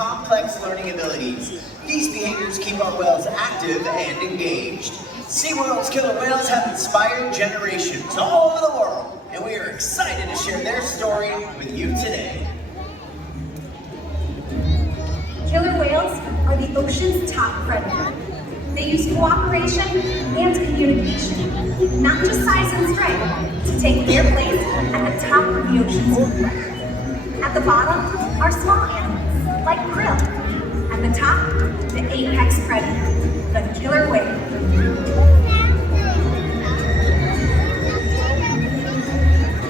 complex learning abilities. These behaviors keep our whales active and engaged. SeaWorld's killer whales have inspired generations all over the world, and we are excited to share their story with you today. Killer whales are the ocean's top predator. They use cooperation and communication, not just size and strength, to take their place at the top of the ocean's food. At the bottom are small animals, like krill. At the top, the apex predator, the killer whale.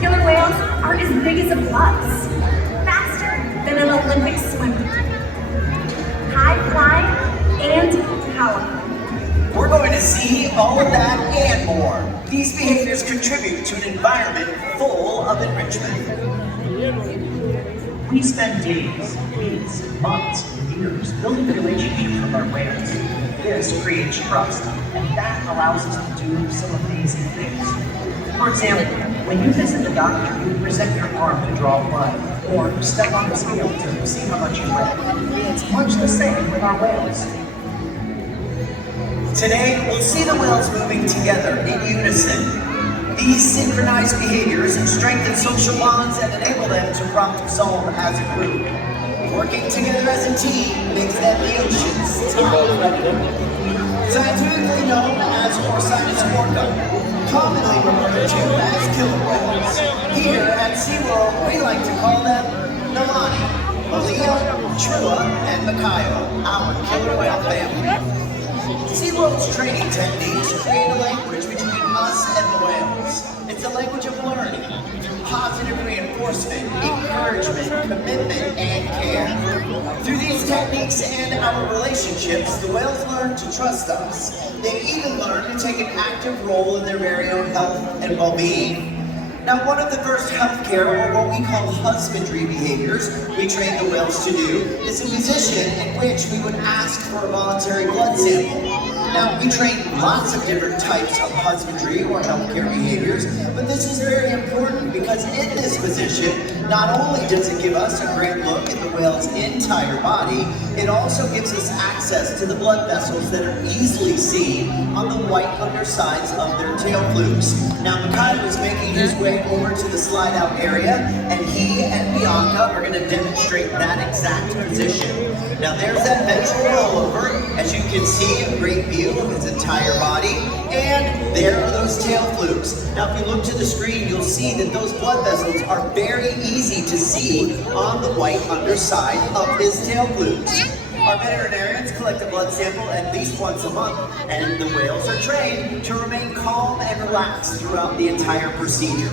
Killer whales are as big as a bus, faster than an Olympic swimmer, high flying and powerful. We're going to see all of that and more. These behaviors contribute to an environment full of enrichment. We spend days, weeks, months, and years building relationships with our whales. This creates trust, and that allows us to do some amazing things. For example, when you visit the doctor, you present your arm to draw blood, or step on the scale to see how much you weigh. It's much the same with our whales. Today, we'll see the whales moving together in unison. These synchronized behaviors strengthen social bonds and enable them to problem solve as a group. Working together as a team makes them the ocean's top predator. Scientifically known as Orcinus orca, commonly referred to as killer whales. Here at SeaWorld, we like to call them Nalani, Malia, Trua, and Makayo, our killer whale family. SeaWorld's training techniques create a language between us and the whales. It's a language of learning, positive reinforcement, reinforcement, encouragement, commitment, and care. Through these techniques and our relationships, the whales learn to trust us. They even learn to take an active role in their very own health and well-being. Now, one of the first healthcare, or what we call husbandry behaviors, we train the whales to do is a position in which we would ask for a voluntary blood sample. Now, we train lots of different types of husbandry or healthcare behaviors, but this is very important because in this position, not only does it give us a great look at the whale's entire body, it also gives us access to the blood vessels that are easily seen on the white undersides of their tail flukes. Now, Makai was making his way over to the slide out area, and he and Bianca are going to demonstrate that exact position. Now, there's that ventral rollover. As you can see, a great view of his entire body, and there are those tail flukes. Now, if you look to the screen, you'll see that those blood vessels are very easy to see on the white underside of his tail flukes. Our veterinarians collect a blood sample at least once a month, and the whales are trained to remain calm and relaxed throughout the entire procedure.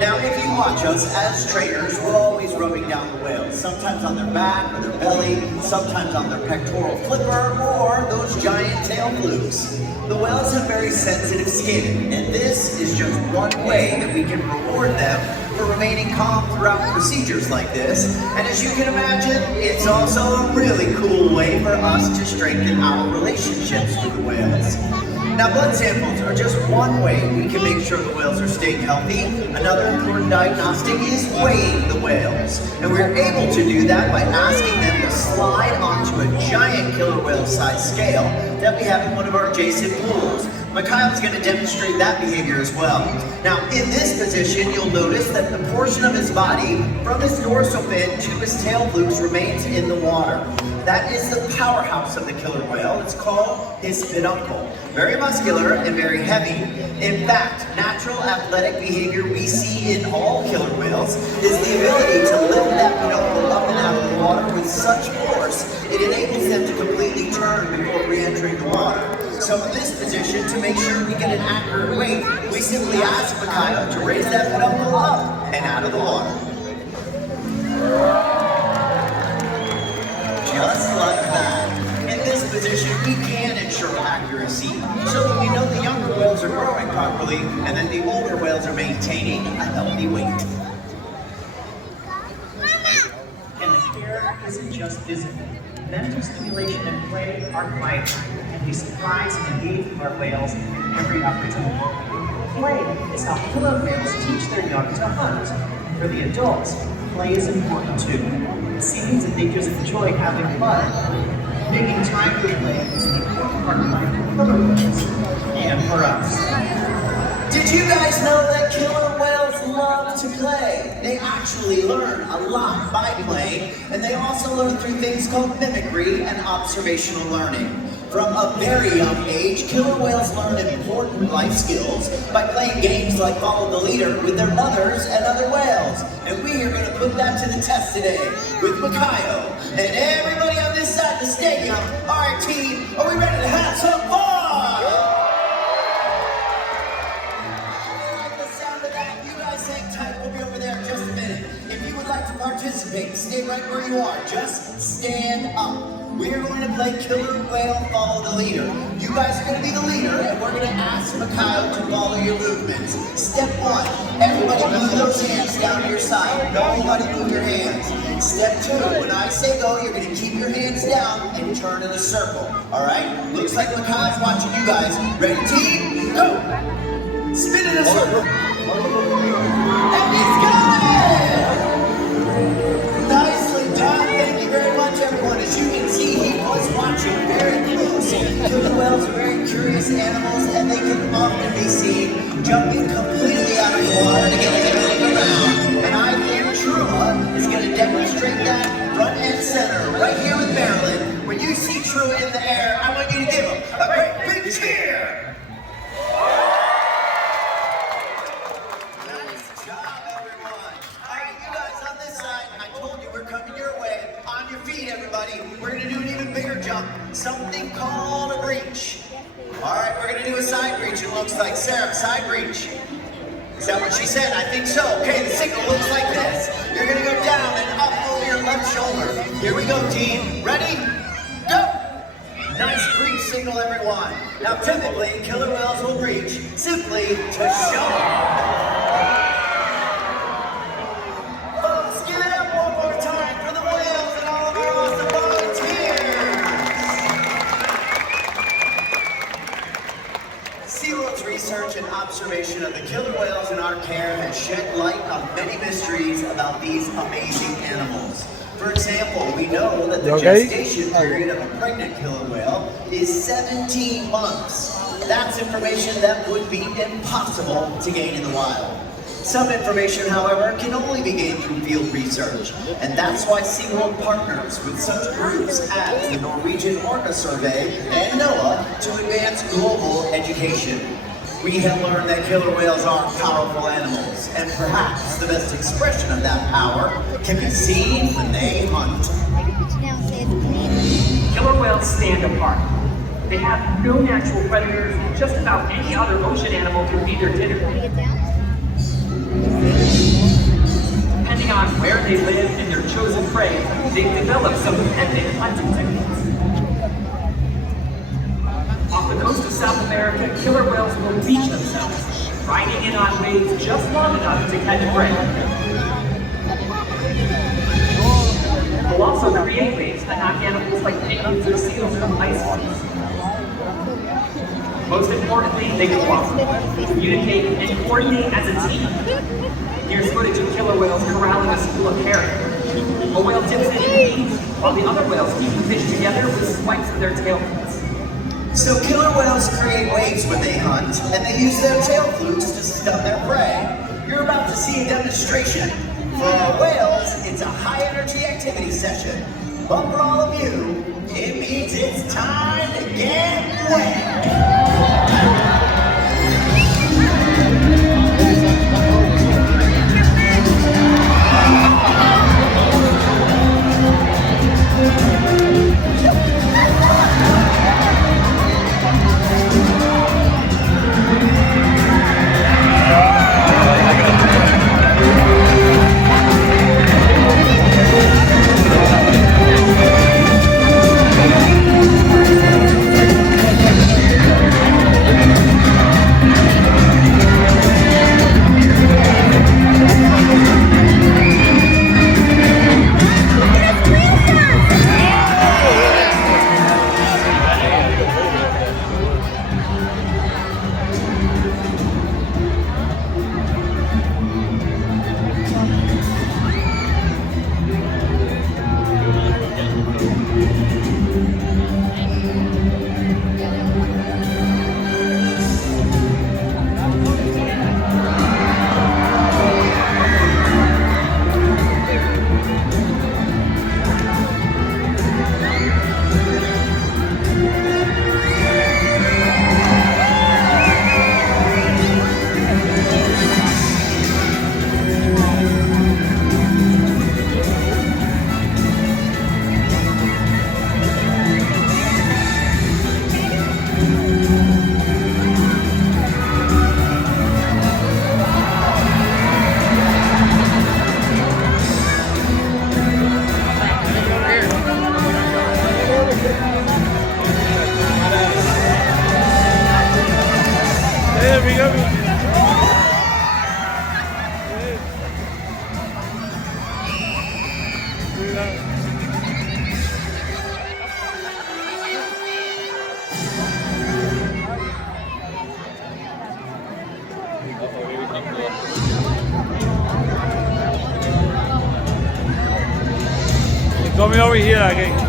Now, if you watch us as trainers, we're always rubbing down the whales, sometimes on their back or their belly, sometimes on their pectoral flipper, or those giant tail flukes. The whales have very sensitive skin, and this is just one way that we can reward them for remaining calm throughout procedures like this. And as you can imagine, it's also a really cool way for us to strengthen our relationships with the whales. Now, blood samples are just one way we can make sure the whales are staying healthy. Another important diagnostic is weighing the whales. And we're able to do that by asking them to slide onto a giant killer whale size scale that we have in one of our adjacent pools. Mikhail's going to demonstrate that behavior as well. Now, in this position, you'll notice that the portion of his body from his dorsal fin to his tail flukes remains in the water. That is the powerhouse of the killer whale. It's called his peduncle. Very muscular and very heavy. In fact, natural athletic behavior we see in all killer whales is the ability to lift that peduncle up and out of the water with such force, it enables them to completely turn before re-entering the water. So in this position, to make sure we get an accurate weight, we simply ask Mikhail to raise that peduncle up and out of the water. Just like that. In this position, we can ensure accuracy so that we know the younger whales are growing properly and that the older whales are maintaining a healthy weight. And the care isn't just physical. Mental stimulation and play are vital, and we surprise and engage with our whales every opportunity. Play is how killer whales teach their young to hunt. For the adults, play is important too. It seems that they just enjoy having fun. Making time for play is an important part of life for killer whales and for us. Did you guys know that killer whales love to play? They actually learn a lot by playing, and they also learn through things called mimicry and observational learning. From a very young age, killer whales learn important life skills by playing games like Follow the Leader with their mothers and other whales. And we are going to put that to the test today with Mikhail. And everybody on this side of the stadium, our team, are we ready to have some fun? I like the sound of that. You guys hang tight. We'll be over there in just a minute. If you would like to participate, stay right where you are. Just stand up. We're going to play Killer Whale Follow the Leader. You guys are going to be the leader, and we're going to ask Mikhail to follow your movements. Step 1, everybody move those hands down to your side. Nobody move your hands. Step 2, when I say go, you're going to keep your hands down and turn in a circle. All right? Looks like Mikhail's watching you guys. Ready, team? Go! Spin in a circle. And he's got it! Nicely done. Thank you very much, everyone. As you can see, he was watching very close. Killer whales are very curious animals, and they can often be seen jumping completely out of the water to get a look around. And I think Trua is going to demonstrate that front and center right here with Marilyn. When you see Trua in the air, I want you to give him a great big cheer. Nice job, everyone. All right, you guys on this side, I told you we're coming your way. On your feet, everybody. We're going to do an even bigger jump, something called a breach. All right, we're going to do a side breach. It looks like Sarah, side breach. Is that what she said? I think so. Okay, the signal looks like this. You're gonna go down and up over your left shoulder. Here we go, team. Ready? Go! Nice breach signal, everyone. Now, typically, killer whales will breach simply to show off. Folks, give it up one more time for the whales and all of our awesome volunteers. SeaWorld's research and observation of the killer whales in our care has shed light on many mysteries about these amazing animals. For example, we know that the gestation period of a pregnant killer whale is 17 months. That's information that would be impossible to gain in the wild. Some information, however, can only be gained through field research, and that's why SeaWorld partners with such groups as the Norwegian Orca Survey and NOAA to advance global education. We have learned that killer whales are powerful animals, and perhaps the best expression of that power can be seen when they hunt. Killer whales stand apart. They have no natural predators, and just about any other ocean animal can be their dinner. Depending on where they live and their chosen prey, they've developed some epic hunting techniques. Off the coast of South America, killer whales will beach themselves, riding in on waves just long enough to catch prey. They'll also create waves that knock animals like penguins or seals from ice falls. Most importantly, they cooperate, communicate, and coordinate as a team. Here's footage of killer whales corralling a school of herring. A whale dips in and feeds, while the other whales keep the fish together with swipes of their tail fins. So killer whales create waves when they hunt, and they use their tail flukes to stun their prey. You're about to see a demonstration. For our whales, it's a high-energy activity session. But for all of you, it means it's time to get wet. Coming over here again.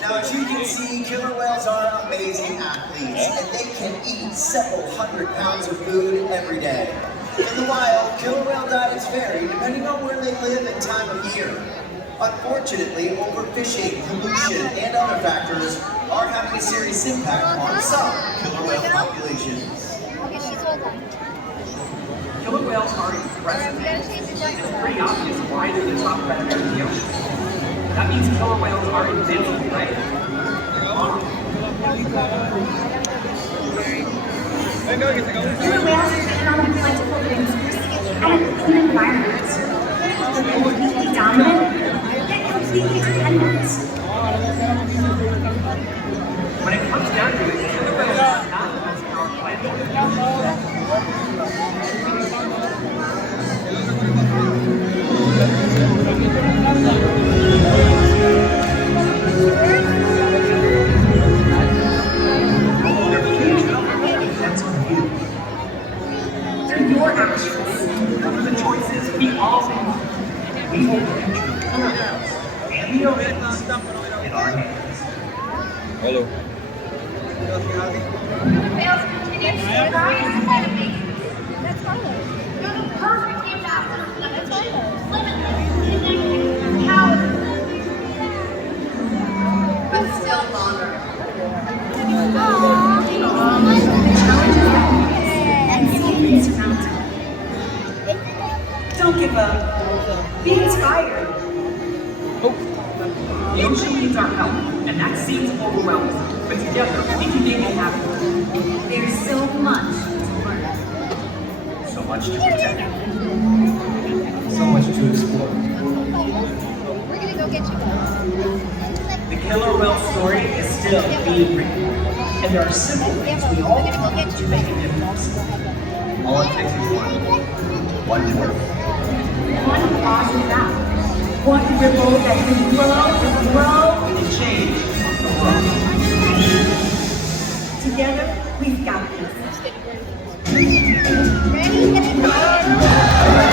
Now, as you can see, killer whales are amazing athletes, and they can eat several hundred pounds of food every day. In the wild, killer whale diets vary depending on where they live and time of year. Unfortunately, overfishing, pollution, and other factors are having a serious impact on some killer whale populations. Killer whales are impressive. It's pretty obvious why they're the top predator in the ocean. That means killer whales are invincible, right? Killer whales depend on a plentiful food source and a clean environment. They're completely dominant, yet completely dependent. When it comes down to it, killer whales are not the most powerful planet in the ocean. Their huge number depends on you. They're your actions. The choices we all make. We hold the future of killer whales and the oceans in our hands. Hello. Whales continue to rise and elevate. That's Carlos. You're the perfect ambassador for the ocean. Limitless, connected, powerful. But still longer. The challenges that we face and see insurmountable. Don't give up. Be inspired. The ocean needs our help, and that seems overwhelming. But together, we can make it happen. There's so much to learn. So much to protect. So much to explore. We're gonna go get you. The killer whale story is still being written. And there are simple things we all can do to make a difference. All it takes is one word. One positive act. One ripple that can grow and grow. And change the world. Together, we've got this. Ready, Harlow? Come on.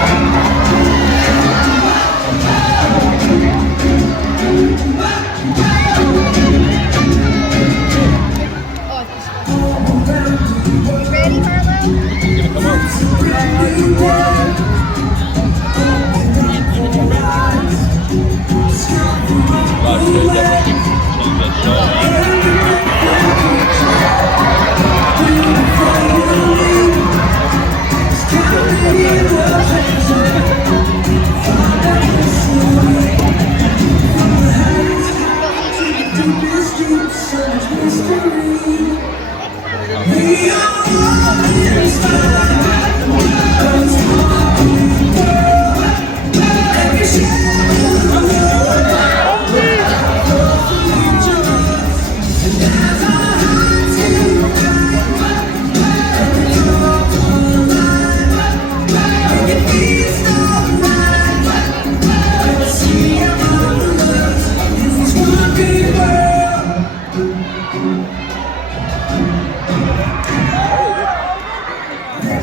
Right,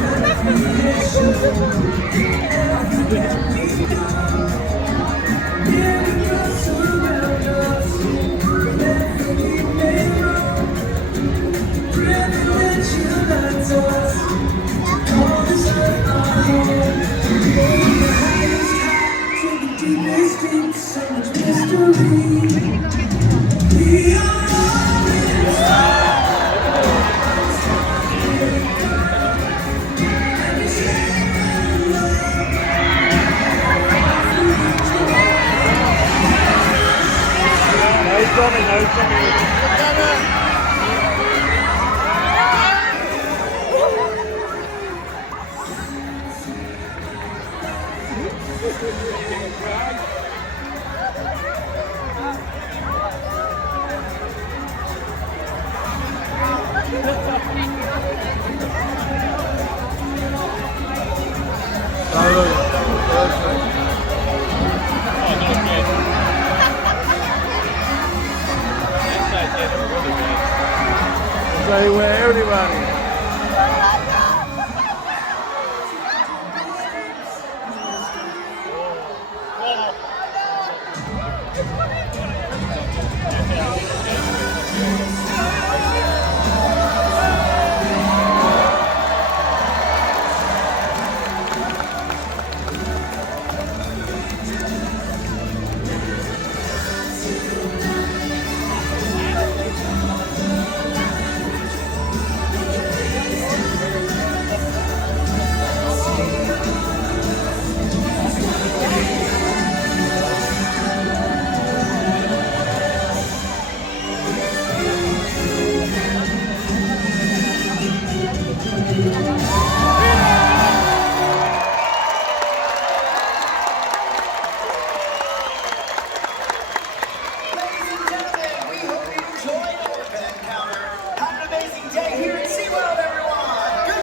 so definitely change that show. Hallelujah.